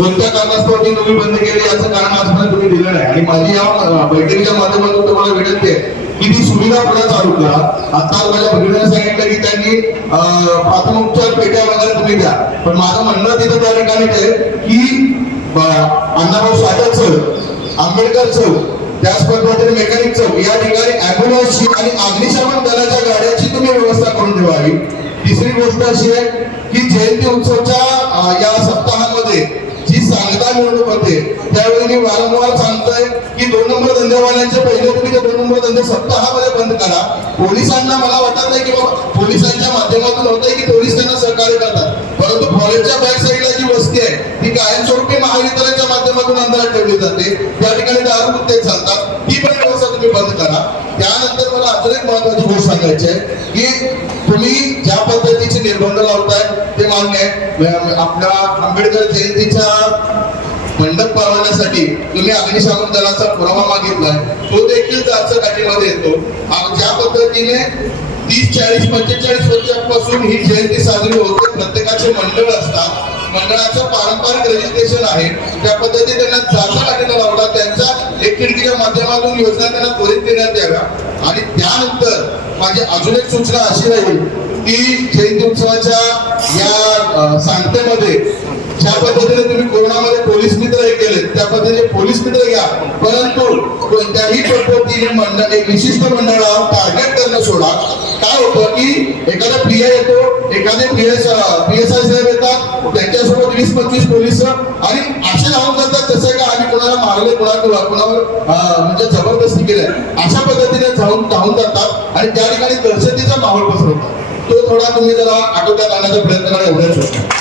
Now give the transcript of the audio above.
कोणत्या कारणास्तव ती तुम्ही बंद केली याचं कारण आजपर्यंत तुम्ही दिलं नाही आणि माझी या बैठकीच्या माध्यमातून तुम्हाला विनंती आहे की ती सुविधा पुढे चालू करा. आता माझ्या भगिनीने सांगितलं की त्यांनी अं, पेट्या वगैरे तुम्ही द्या. पण माझं म्हणणं तिथं त्या ठिकाणी की अण्णाभाऊ साठे चौक आंबेडकर चौक त्याच पद्धतीने मेकॅनिक चौक या ठिकाणी अँब्युलन्सची आणि अग्निशमन दलाच्या गाड्याची तुम्ही व्यवस्था करून ठेवावी. तिसरी गोष्ट अशी आहे की जयंती उत्सवच्या या सप्ताह सांगता होते. त्यावेळी मी वारंवार सांगतोय की दोन नंबर धंदेवाल्यांचे पहिले तुम्ही दोन नंबर धंदे सप्ताहामध्ये बंद करा. पोलिसांना मला वाटत नाही की बाबा पोलिसांच्या माध्यमातून होतंय की पोलीस त्यांना सहकार्य करतात. परंतु फॉरेस्टच्या बॅक साईडला जी वस्ती आहे ती कायमस्वरूपी महावितरणच्या माध्यमातून अंधारात ठेवली जाते. त्या ठिकाणी दारू कुत्ते चालतात. ती पण व्यवस्था तुम्ही बंद करा. त्यानंतर मला अजून एक महत्वाची गोष्ट सांगायची आहे की तुम्ही ज्या पद्धतीचे निर्बंध लावताय ते मान्य आहे. आपल्या आंबेडकर जयंतीच्या मंडप पाळवण्यासाठी तुम्ही अग्निशामक दलाचा पुरावा मागितलाय. तो देखील जास्त गाठीमध्ये येतो. ज्या पद्धतीने तीस चाळीस पंचेचाळीस वर्षांपासून ही जयंती साजरी होते प्रत्येकाचे मंडळ असतात. मंडळाचं पारंपरिक रजिस्ट्रेशन आहे. त्या पद्धतीने त्यांना जाचा गाठीला लावला. त्यांचा एक खिडकीच्या माध्यमातून योजना त्यांना त्वरित देण्यात याव्या. आणि त्यानंतर माझी अजून एक सूचना अशी राहील की जयंती उत्सवाच्या या सांगतेमध्ये ज्या पद्धतीने तुम्ही कोरोनामध्ये पोलीस मित्र हे केले त्या पद्धतीने पोलीस मित्र घ्या परंतु कोणत्याही पद्धतीने मंडळ एक विशिष्ट मंडळावर टार्गेट करणं सोडा. काय होतं की एखादा पीए येतो एखादे पीएस पीएस आय साहेब येतात त्यांच्यासोबत वीस पंचवीस पोलीस आणि असे लावून जातात तसं का आम्ही कोणाला मारले कोणाला कोणावर म्हणजे जबरदस्ती केली. अशा पद्धतीने जाऊन धावून जातात आणि त्या ठिकाणी दहशतीचा माहोल पसरवतात. तो थोडा तुम्ही जरा आटोक्यात आणण्याचा प्रयत्न करा एवढ्याच गोष्टी